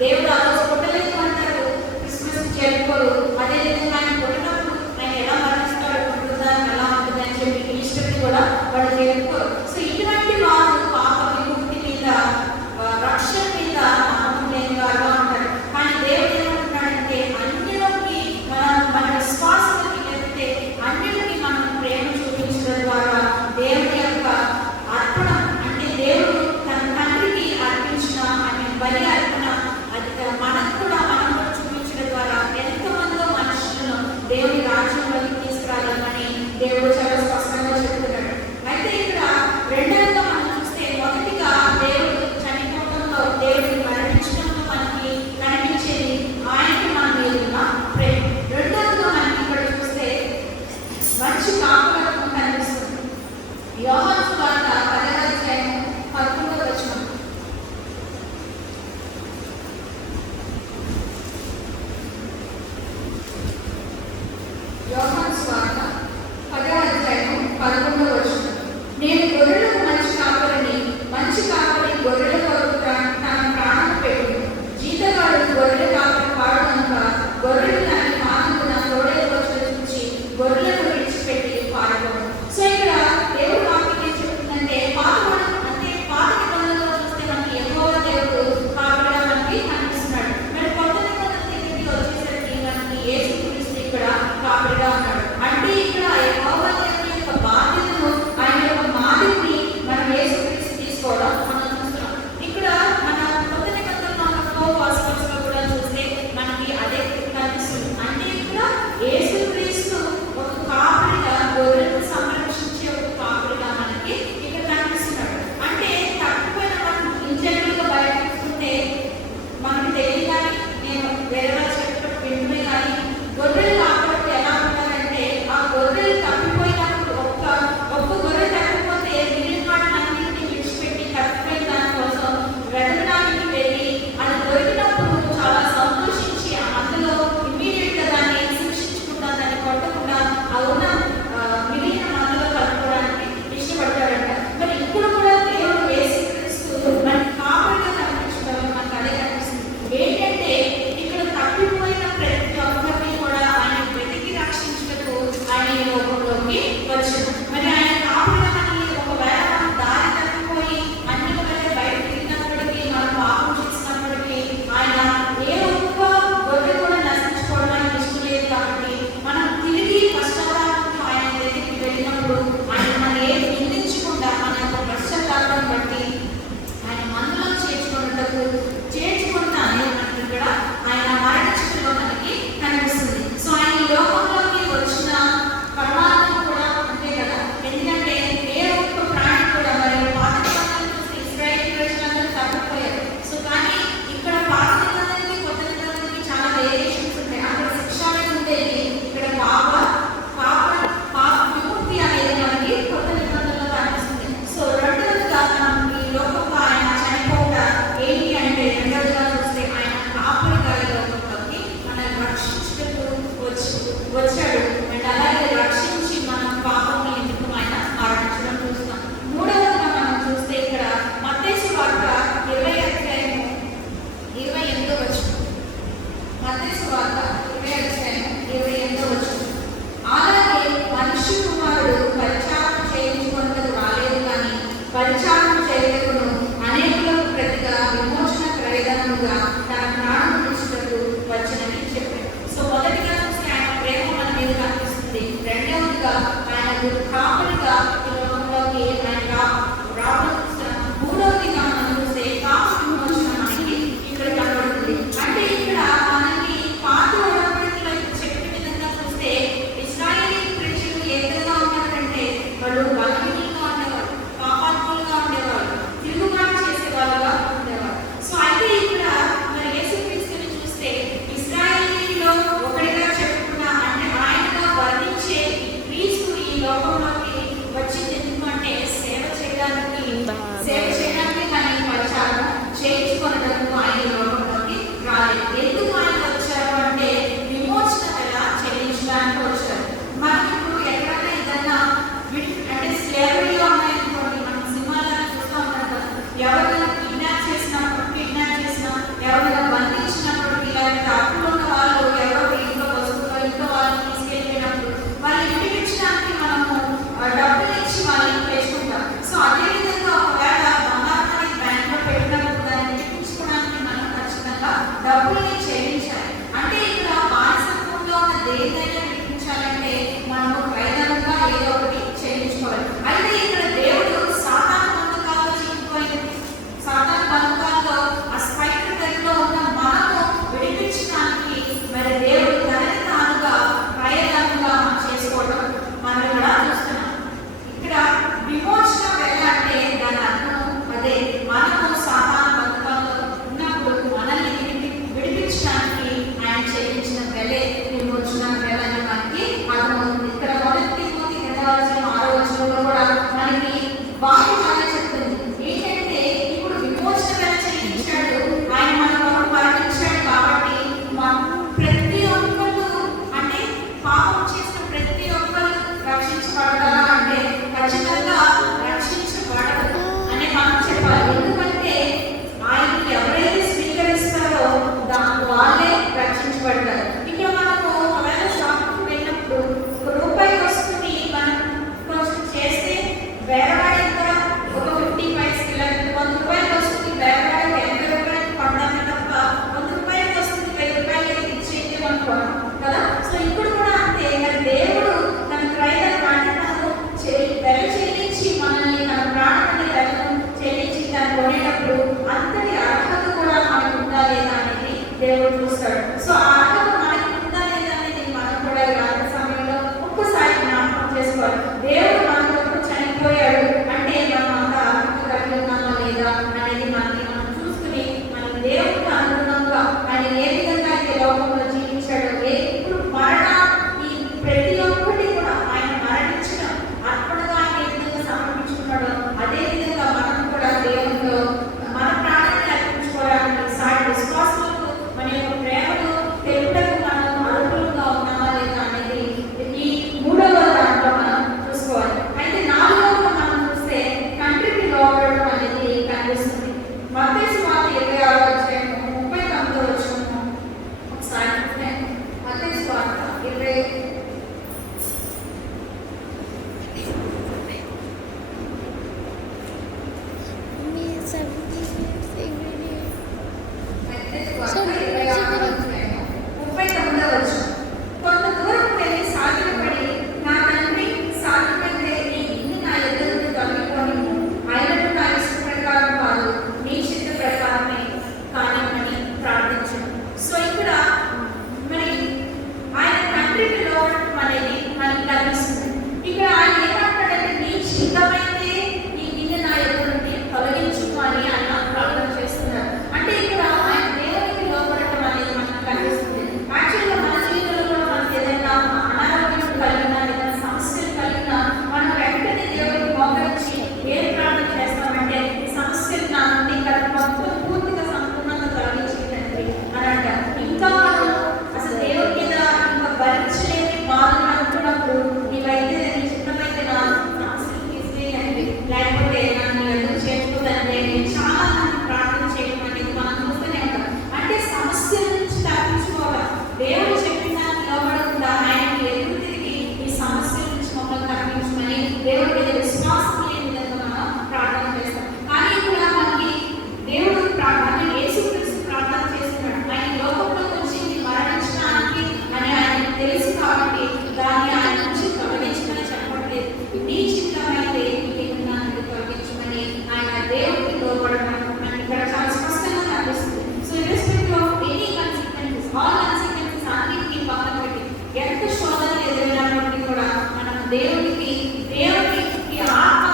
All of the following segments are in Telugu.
దేవుడు ఆ రోజు పుట్టలేదు అంటారు, క్రిస్మస్ జరుపుకోరు. అదేవిధంగా ఆయన పుట్టినప్పుడు ఆయన ఎలా మరణిస్తాడు, పుట్టుదాన్ని ఎలా ఉంటుంది అని చెప్పి ఈస్టర్ని కూడా వాళ్ళు జరుపుకోరు. సో ఇటువంటి వారు పాప విముక్తి మీద, రక్షణ మీద నమ్మకం లేని వారుగా ఉంటారు. కానీ దేవుడు ఏమంటున్నాడంటే అన్యులకి మన విశ్వాసానికి లేకపోతే అన్యులకి మనం ప్రేమ చూపించడం ద్వారా దేవుడి యొక్క అర్పణ, అంటే దేవుడు తన తండ్రికి అర్పించిన ఆయన బలి అర్పణ, అది మనకు కూడా మనం చూపించడం ద్వారా ఎంతమందో దేవుడు చూస్తాడు. సో ఆ అర్హత మనకి ఉందా లేదా అనేది మనం కూడా ఈ రాత్రి సమయంలో ఒక్కసారి జ్ఞాపకం చేసుకోవాలి. దేవుడు మన కొరకు చనిపోయాడు అంటే మనం అంత అర్హత కలిగి ఉన్నామా లేదా అనేది మనం చూసుకుని మనం దేవుడికి అనుగుణంగా ఆయన ఏ విధంగా అయితే లోకంలో జీవించాడో, ఇప్పుడు మరణ ఈ ప్రతి ఒక్కటి కూడా ఆయన మరణించిన అర్పణగా ఆయన ఏ విధంగా సమర్పించుకున్నాడో అదే విధంగా మనం కూడా దేవుడిలో మన ప్రాణాన్ని అర్పించుకోవడానికి సాటి విశ్వాసులకు మన యొక్క ప్రేమను తెలుపుటకు మనం అర్హులుగా ఉన్నామా లేదా అనేది ఈ 3వ దాంట్లో మనం చూసుకోవాలి. అయితే 4వగా మనం చూస్తే తండ్రికి లోబడడం అనేది కనిపిస్తుంది. మత్తయి సువార్త 26వ అధ్యాయం 39వ వచనం ఒకసారి చూస్తే మత్తయి సువార్త 26 కొంత దూరం వెళ్ళి సాగిలపడి, నా తండ్రి సాగిలపడితే నీ ఇన్ని నా ఎదురు తొలగిపోని, అయినట్టు నా ఇష్ట ప్రకారం కాదు నీ చిత్త ప్రకారమే కానివ్వని ప్రార్థించను. సో ఇక్కడ మరి ఆయన తండ్రికి లోబడటం అనేది మనకి కనిపిస్తుంది. ఇక్కడ ఆయన ఏమంటాడంటే నీ చిత్తమైతే ఈ గిన్నె నా ఎదురు నుండి తొలగించుము అని ఆయన ప్రార్థన చేస్తున్నారు. అంటే ఇక్కడ ఆయన దేవునికి లోబడటం అనేది మనకు కనిపిస్తుంది. యాక్చువల్గా మన జీవితంలో కూడా మనకి ఏదైనా అనారోగ్యం కలిగినా ఏదైనా సమస్యలు కలిగినా మనం వెంటనే దేవుడికి మోకరించి ఏం ప్రార్థన చేస్తామంటే ఈ సమస్యలు నా నుండి మొత్తం పూర్తిగా సంపూర్ణంగా తొలగించేటండి అని అంటారు. ఇంకా మనం అసలు దేవుడి మీద ఇంకా భరించలేని బాధను అనుకున్నప్పుడు నీవైతే నీ చిత్తమైతే నా సమస్యలు తీసేయండి, లేకపోతే నన్ను ఎందుకు చేసుకోదండి చాలా మంది ప్రార్థన చేయడం అనేది మనం చూస్తూనే ఉంటాం. అంటే సమస్యల నుంచి తప్పించుకోవాలి. దేవుడు చెప్పిన దాన్ని లోబడకుండా ఆయనకి ఎదురు తిరిగి ఈ సమస్యల నుంచి మమ్మల్ని తప్పించమని దేవుడి మీద విశ్వాసం లేని విధంగా మనం ప్రార్థన చేస్తాం. కానీ ఇక్కడ మనకి దేవుడు యేసుక్రీస్తు ప్రార్థన చేస్తున్నాడు. ఆయన లోకంలోకి వచ్చింది మరణించడానికి అని ఆయనకు తెలుసు కాబట్టి దాన్ని ఆయన నుంచి తొలగించమని చెప్పట్లేదు. నీ చిత్తమైతే నన్ను తొలగించమని ఆయన దేవుడికి లోబడడం మనకి ఇక్కడ చాలా స్పష్టంగా కనిపిస్తుంది. So irrespective of any consequences, all consequences అన్నిటికీ పక్కన పెట్టి ఎంత శోధనలు ఎదురైనప్పటికీ కూడా మనం దేవుడికి ఆత్మ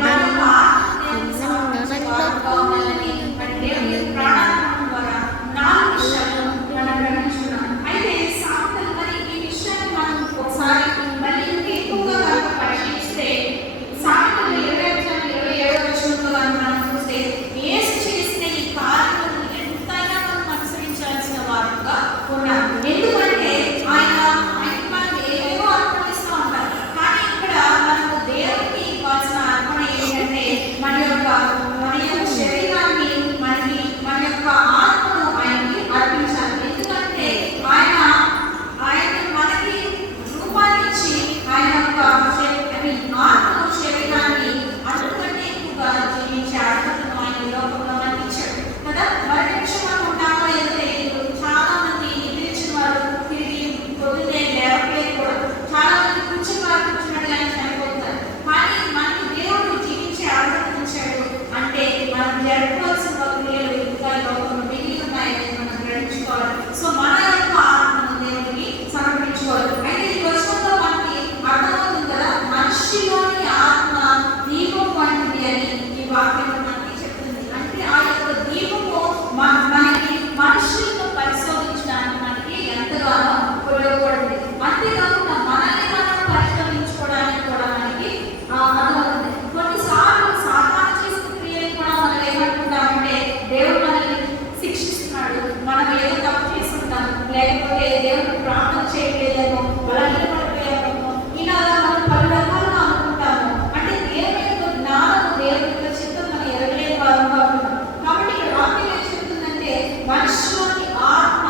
మన యొక్క ఆత్మ దేవుడికి సమర్పించే వారుగా ఉండాలని మన దేవుని ప్రాణాత్మ ద్వారా 4 విషయాలు మనం గ్రహించుకున్నాం. అయితే సామెతలు మరి ఈ విషయాన్ని మనం ఒకసారి మళ్ళీ ఇంకా ఎక్కువగా కనుక పరిశీలిస్తే సామెతలు 27వ వచనంలో మనం చూస్తే యేసు చేసిన ఈ కార్యములను ఎంతైనా మనం అనుసరించాల్సిన వారుగా ఉన్నాం. ఎందుకంటే ఆయన మనకి ఏవేవో అర్పణిస్తూ ఉంటారు. కానీ ఇక్కడ మనకు దేవుడికి ఇవ్వాల్సిన అర్పణ ఏంటంటే మన యొక్క శరీరాన్ని మన యొక్క ఆత్మను ఆయనకి అర్పించాలి. ఎందుకంటే ఆయన మనకి రూపాన్ని ఇచ్చి ఆయన యొక్క ఆత్మను శరీరాన్ని అందుకంటే ఎక్కువగా జీవించే అర్హతను ఆయన లోకంలో మనకి ఇచ్చాడు కదా. మరొక విషయం మనం ఉంటామో ఏదో తెలియదు. చాలా మంది నిద్రించిన వారు తిరిగి పొద్దున్నే లేవట్లేదు కూడా. చాలా మంది కూర్చున్నట్టుగానే చనిపోతారు. కానీ మనకి దేవుడు జీవించే అర్హతను ఇచ్చాడు. అంటే మనం జరుపుకోవాల్సిన క్రియలు ఇంకా లోకంలో మిగిలి ఉన్నాయని మనం గ్రహించుకోవాలి. సో మన యొక్క ఆత్మను దేవుడికి సమర్పించుకోవాలి. అయితే ఈ వచనంలో మనకి అర్థమవుతుంది కదా, మనిషిలోని ఆత్మ దీపం వంటిది అని ఈ వాక్యం మనకి చెప్తుంది. అంటే ఆ యొక్క దీపము మనకి మనుషులను పరిశోధించడానికి మనకి ఎంతగానో ఉపయోగపడుతుంది. అంతేకాకుండా మనల్ని మనం పరిశోధించుకోవడానికి కూడా మనకి అర్థమవుతుంది. కొన్నిసార్లు సాధారణ చేసిన క్రియలు కూడా మనం ఏమనుకుంటామంటే దేవుడు మనల్ని శిక్షిస్తున్నాడు, మనం ఏదో తప్పు చేసుకుంటాం, లేకపోతే దేవుడు ప్రార్థన చేయలేదేమో, బలహీనపడిపోయామేమో, ఇలా మనం పలు రకాలుగా అనుకుంటాము. అంటే దేవుని యొక్క జ్ఞానం, దేవుని యొక్క చిత్తం మనం ఎరగలేని వారుగా ఉన్నాం. కాబట్టి ఇక్కడ వాక్యం ఏం చెప్తుందంటే మనుషులోని ఆత్మ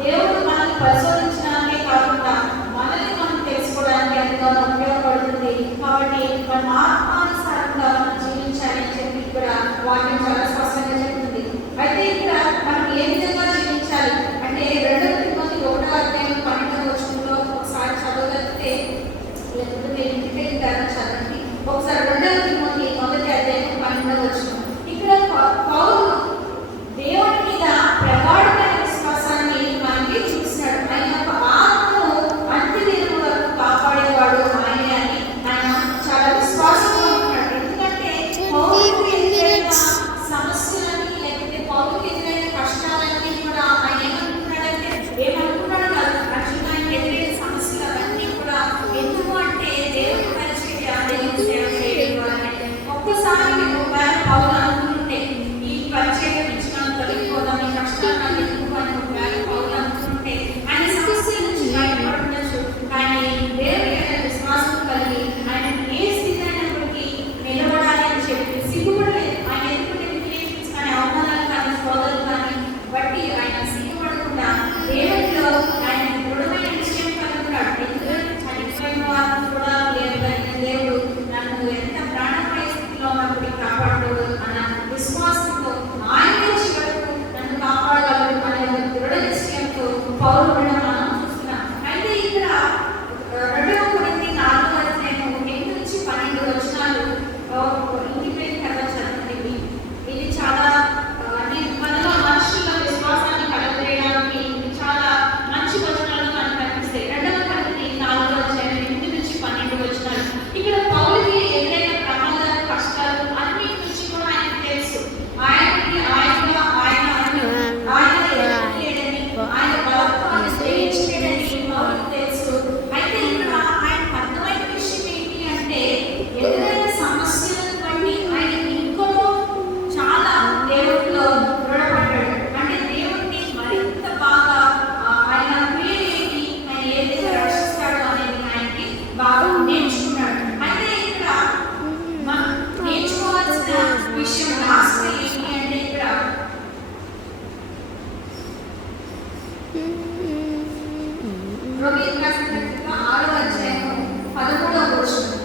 దేవుడు మనల్ని పరిశోధించడానికే కాకుండా మనల్ని మనం తెలుసుకోవడానికి ఎంతగానో ఉపయోగపడుతుంది. కాబట్టి మనం ఆత్మానుసారంగా మనం జీవించాలని చెప్పి ఇక్కడ వాక్యం చాలా స్పష్టంగా చెప్తుంది. అయితే ఇక్కడ మనం ఏ విధంగా జీవించాలి అంటే 2 తిమోతి 1వ అధ్యాయం 12వ వచనంలో ఒకసారి చదవగలిగితే, లేకపోతే మీరు ఇంటికి వెళ్ళిన చదవండి ఒకసారి. 2వ తిమోతి 1వ అధ్యాయం 12వ వచనం. ఇక్కడ పౌలు దేవుని మీద ప్రగాఢమైన విశ్వాసం రోమీయులకు రాసిన పత్రిక 6వ అధ్యాయం 13వ వచనం.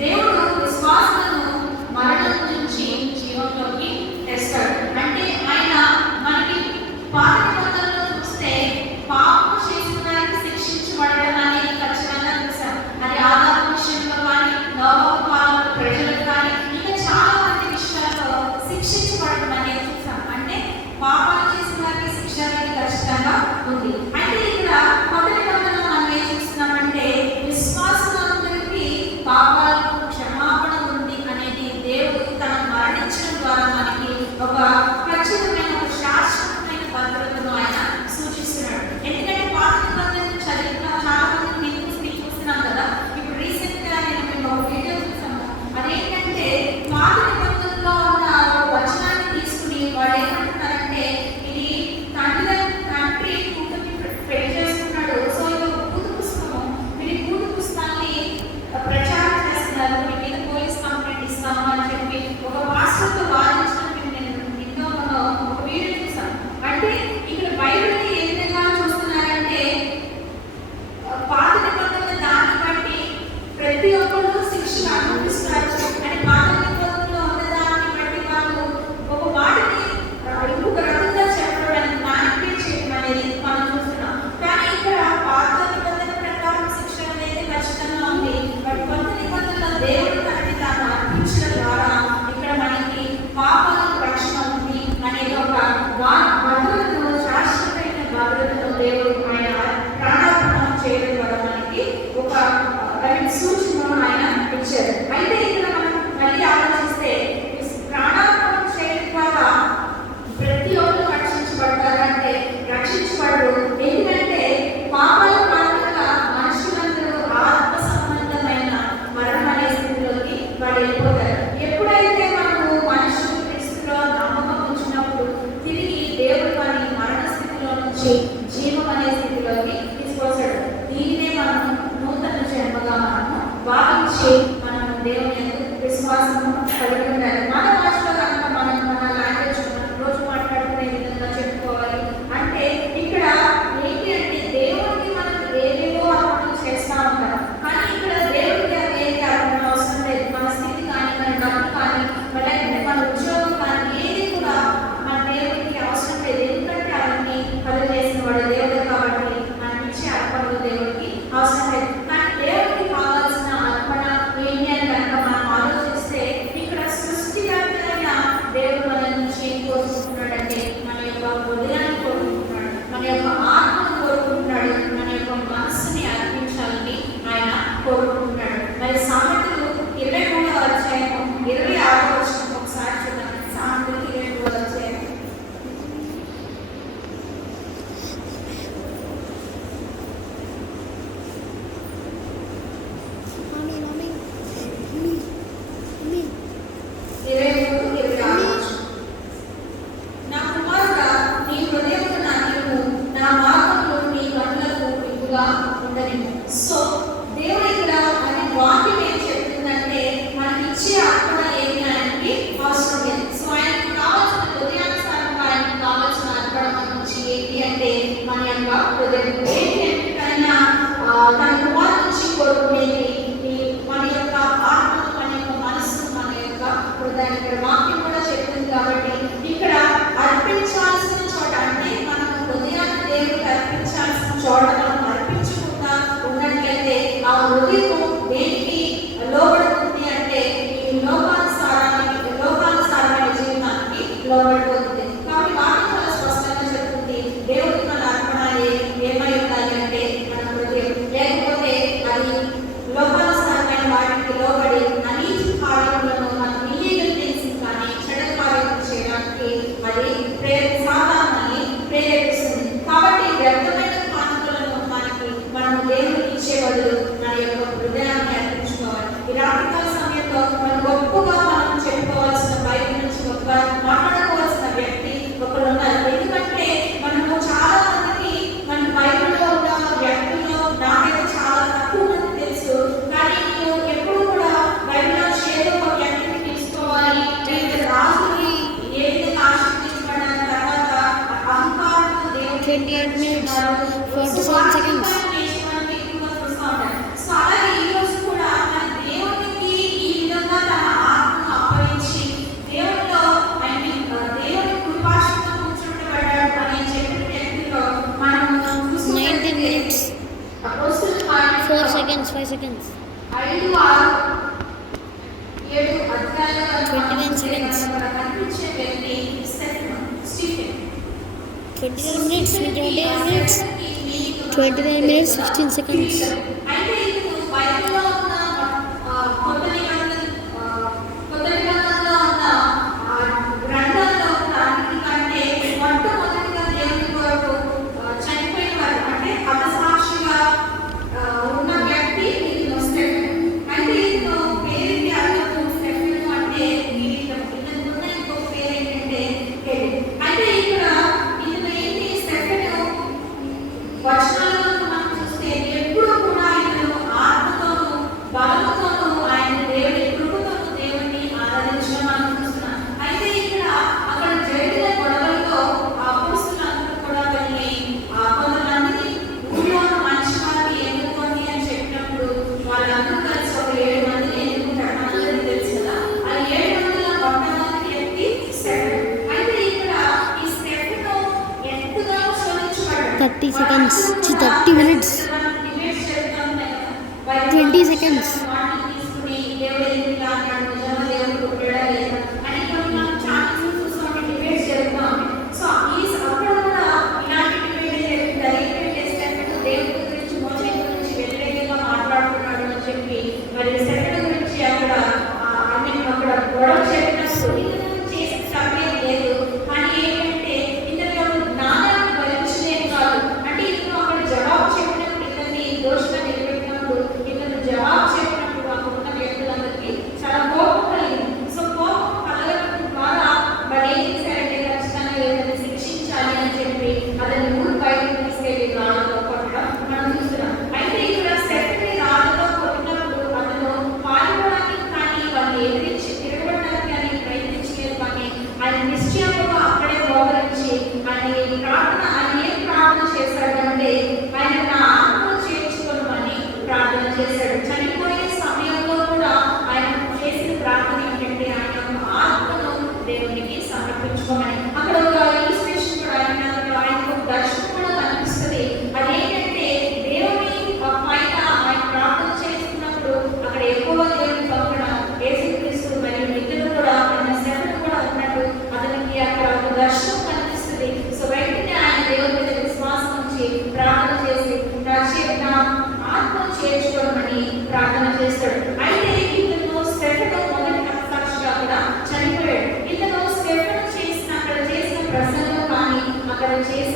దేవుడు విశ్వాసులను మరణం నుంచి జీవంలోకి తెస్తాడు. అంటే ఆయన మనకి పాత నిబంధనలో చూస్తే పాపం చేసిన వారికి శిక్షించబడడం అనేది ఖచ్చితంగా చూసాం. అది ఆదాము విషయంలో కానీ, నోవహు కాలంలో ప్రజలకు కానీ, ఇంకా చాలా మంది విషయాల్లో శిక్షించబడడం అనేది చూసాం. అంటే పాపాలు చేసిన వారికి శిక్ష అనేది ఖచ్చితంగా ఉంది. అయితే ఇక్కడ కొత్త నిబంధనలో మనం ఏం చూస్తున్నామంటే విశ్వాసులందరికీ పాపాలకు క్షమాపణ ఉంది అనేది దేవుడు తన మరణించడం ద్వారా మనకి ఒక ఖచ్చితమైన ఒక శాశ్వతమైన భద్రతను ఆయన సూచిస్తున్నాడు. ఎందుకంటే పాత నిబంధనలు చదివిన చాలా మంది హిందూస్ని చూస్తున్నాం కదా. ఇప్పుడు రీసెంట్ గా మేము ఒక వీడియో చూసాము. అదేంటంటే పాత నిబంధనలో ఉన్న వచనాన్ని తీసుకుని వాళ్ళు ఏమంటున్నారంటే ఇది తండ్రి కూతుర్ని పెళ్లి చేసుకున్నాడు, సో ఇది ఒక కూతు పుస్తకము, మీరు ఈ కూతు పుస్తకాన్ని ప్రచారం చేస్తున్నారు, మీ మీద పోలీస్ కంప్లైంట్ ఇస్తాము అని చెప్పి ఒక పాస్టర్తో వాదించినట్టు నేను నిన్నో ఒక వీడియో చూసాను. అంటే ఇక్కడ బైబిల్ని ఏ విధంగా చూస్తున్నారంటే పాత నిబంధనల దాన్ని బట్టి ప్రతి ఒక్కరు శిక్షను అనుభవిస్తున్నారు. అని పాత నిబంధనలో ఉన్న దాన్ని బట్టి వాళ్ళు ఒక వాటిని ఇంకొక రకంగా చెప్పడానికి మ్యానిపులేట్ చేయడం అనేది మనం చూస్తున్నాం. కానీ ఇక్కడ పాత నిబంధన ప్రకారం శిక్ష అనేది ఖచ్చితంగా ఉంది. బట్ కొత్త నిబంధనలో దేవుడు తనని తాను అర్పించడం ద్వారా ఇక్కడ మనకి పాపాలకు రక్షణ ఉంది అనేది ఒక భద్రతను, శాశ్వతమైన భద్రతను దేవుడు ఆయన ప్రాణార్పణం చేయడం ద్వారా మనకి ఒక సూచనను ఆయన ఇచ్చారు. అయితే ఇక్కడ మనం మళ్ళీ ఆలోచిస్తే ప్రాణార్పణం చేయడం ద్వారా ప్రతి ఒక్కరు రక్షించబడతారంటే రక్షించబడరు. ఎందుకంటే పాపాల కారణంగా మనుషులందరూ ఆత్మ సంబంధమైన మరణం అనే స్థితిలోకి వాళ్ళు వెళ్ళిపోతారు. ఎప్పుడైతే మనము మనుషులు క్రీస్తులో నమ్మకం ఉంచినప్పుడు తిరిగి దేవుడు వారిని మరణ స్థితిలో నుంచి జీవం అనే స్థితిలోకి తీసుకొస్తాడు. దీనినే మనం నూతన జన్మగా మనము భావించి మనము దేవుని యందు విశ్వాసము కలిగి ఉండాలి. మన భాషలో కనుక మనం మన లాంగ్వేజ్ రోజు మాట్లాడుకునే విధంగా చెప్పుకోవాలి. అంటే ఇక్కడ ఏంటి అంటే దేవుడికి మనం ఏదేవో అర్పణలు చేస్తా ఉంటాం. కానీ ఇక్కడ దేవుడికి ఏది అర్పణ అవసరం లేదు. మన స్థితి కానీ, మన డబ్బు కానీ, లేకపోతే మన ఉద్యోగం కానీ ఏది కూడా మన దేవుడికి అవసరం లేదు. ఎందుకంటే అవన్నీ కలుగు చేసిన వాడు దేవుడు కాబట్టి మనం ఇచ్చే అర్పణలు దేవుడికి అవసరం లేదు. కానీ దేవుడికి కావాల్సిన అర్పణ ఏంటి అని కనుక మనం ఆలోచిస్తే ఇక్కడ సృష్టికర్తైన దేవుడు మన నుంచి ఏం కోరుకుంటున్నాడంటే మన యొక్క హృదయాన్ని కోరుకుంటున్నాడు, మన యొక్క ఆత్మను కోరుకుంటున్నాడు, మన యొక్క మనస్సుని అర్పించాలని ఆయన కోరుకుంటున్నాడు. మరి సామెతలు 23వ అధ్యాయం 26వ వచనం ఒకసారి చూద్దాం. సామెతలు 23వ అధ్యాయం నా కుమారుడా, నీ హృదయము నా నిలువు, నా మార్గములు నీ కన్నులకు ఇంపుగా ఉండనివ్వు. సో దేవుడు ఇక్కడ అనే వాక్యం ఏం చెప్తుందంటే మనకి ఇచ్చే అర్పణ ఏమి ఆయనకి అవసరం లేదు. సో ఆయనకి కావాల్సిన హృదయానుసారంగా ఆయనకి కావాల్సిన అర్పణ నుంచి ఏంటి అంటే మన యొక్క హృదయం ఏంటి అంటే ఆయన తన కుమారు నుంచి కోరుకునేది మన యొక్క ఆత్మను, మన యొక్క మనస్సును, మన యొక్క హృదయాన్ని ఇక్కడ వాక్యం కూడా చెప్తుంది. కాబట్టి ఇక్కడ అర్పించాల్సిన చోట అంటే మనం హృదయాన్ని దేవుడికి అర్పించాల్సిన చోట మనం అర్పించకుండా ఉన్నట్లయితే ఆ హృదయం దేనికి లోబడుతుంది అంటే ఈ లోకానుసారమైన జీవితానికి లోబడిపోతుంది. కాబట్టి వాక్యం చాలా స్పష్టంగా చెప్తుంది దేవుడికి మన అర్పణ ఏమై ఉండాలి అంటే మన హృదయం, లేకపోతే అది 28 minutes, 47 seconds. సో అలాగే ఈ రోజు కూడా మన దేవునికి ఈ విధంగా తన ఆత్మను అప్పగించి దేవునిలో దేవుని కృపాశక్తితో కూర్చోబెట్టబడ్డాడు అని చెప్పిన వ్యక్తిలో మనం 19 minutes, 4 seconds, 5 seconds. 5, 6, 7 అధ్యాయాల 29 seconds. కనిపించే వ్యక్తి స్టీఫెన్. 29 minutes, 29 minutes, 16 seconds. అయితే ఇది బైబిల్లో ఉన్న కొత్త నిబంధనలో ఉన్న గ్రంథాల్లో అన్నిటికంటే మొట్టమొదటిగా దేవుని కొరకు చనిపోయిన వారు అంటే హతసాక్షిగా ఉన్న వ్యక్తి ఇతను స్టెఫెన్. అయితే ఇతను పేరుకి అర్థం స్టెఫెన్ అంటే ఇతనుకున్న ఇంకో పేరు ఏంటంటే హెలెన్. అయితే ఇక్కడ ఇతను ఏంటి స్టెఫెన్ వచనాలలో మనం చూస్తే ఎప్పుడు కూడా ఇతను ఆత్మతోనూ బలముతోనూ ఆయన దేవుని కృపతోనూ దేవుని ఆరాధించడం మనం చూస్తున్నాం. అయితే ఇక్కడ అక్కడ జరిగిన గొడవల్లో అపోస్తలులందరూ కూడా వెళ్ళి కొంతమందిని ఊళ్ళో ఉన్న మనిషి వారిని ఎన్నుకోండి అని చెప్పినప్పుడు వాళ్ళందరూ కలిసి ఒక 7 మందిని ఎన్నుకుంటారు. మనందరికీ తెలుసు కదా. ఆ 7 మందిలో మొట్టమొదటి వ్యక్తి స్టెఫెన్. అయితే ఇక్కడ ఈ స్టెఫెన్ ఎంతగానో శోధించబడ్డాడు. 30 seconds, 30 minutes, 20 seconds. జవాబు చెప్పినప్పుడు అక్కడ ఉన్న వ్యక్తులందరికీ చాలా కోపం కలిగింది. సో కోపం కలగడం ద్వారా మరి ఏం చేశారంటే ఖచ్చితంగా ఏదైనా శిక్షించాలి అని చెప్పి అతన్ని ఊరు బయటకు తీసుకెళ్లి రాళ్ళతో కొట్టడం మనం చూస్తున్నాం. అయితే ఇక్కడ స్టెఫెన్ రాళ్ళతో కొట్టినప్పుడు అతను పాల్గొనడానికి కానీ వాళ్ళని ఎదిరించి తిరగడానికి కానీ ప్రయత్నించలేదు. కానీ ఆయన నిశ్చయంగా అక్కడే మోకరించి ఆయన ఏం ప్రార్థన చేశాడంటే ఆయన నా ఆత్మను చేర్చుకోమని ప్రార్థన చేశాడు. చనిపోయే సమయంలో కూడా ఆయన చేసిన ప్రార్థన ఏంటంటే ఆయన ఆత్మను దేవునికి సమర్పించుకోమని. అక్కడ ఒక ఇలిస్ట్రేషన్ కూడా ఆయనకు ఒక దర్శనం కూడా కనిపిస్తుంది. అదేంటంటే దేవుని పైన ఆయన ప్రార్థన చేస్తున్నప్పుడు అక్కడ ఎక్కువ దేవుని పక్కన యేసుక్రీస్తు మరియు ఇద్దరు కూడా ఆయన శరణు కూడా ఉన్నట్టు అతనికి అక్కడ ఒక దర్శనం కనిపిస్తుంది. సో వెంటనే ఆయన దేవుని మీద విశ్వాసం ఉంచి ప్రార్థన చేసి నా ఆత్మను చేర్చుకోమని ప్రార్థన చేస్తాడు. అయితే ఇతను స్టెఫెన్ మొదటి హతసాక్షిగా కూడా చనిపోయాడు. ఇతను స్టెఫెన్ అక్కడ చేసిన ప్రసంగం కానీ అక్కడ చేసిన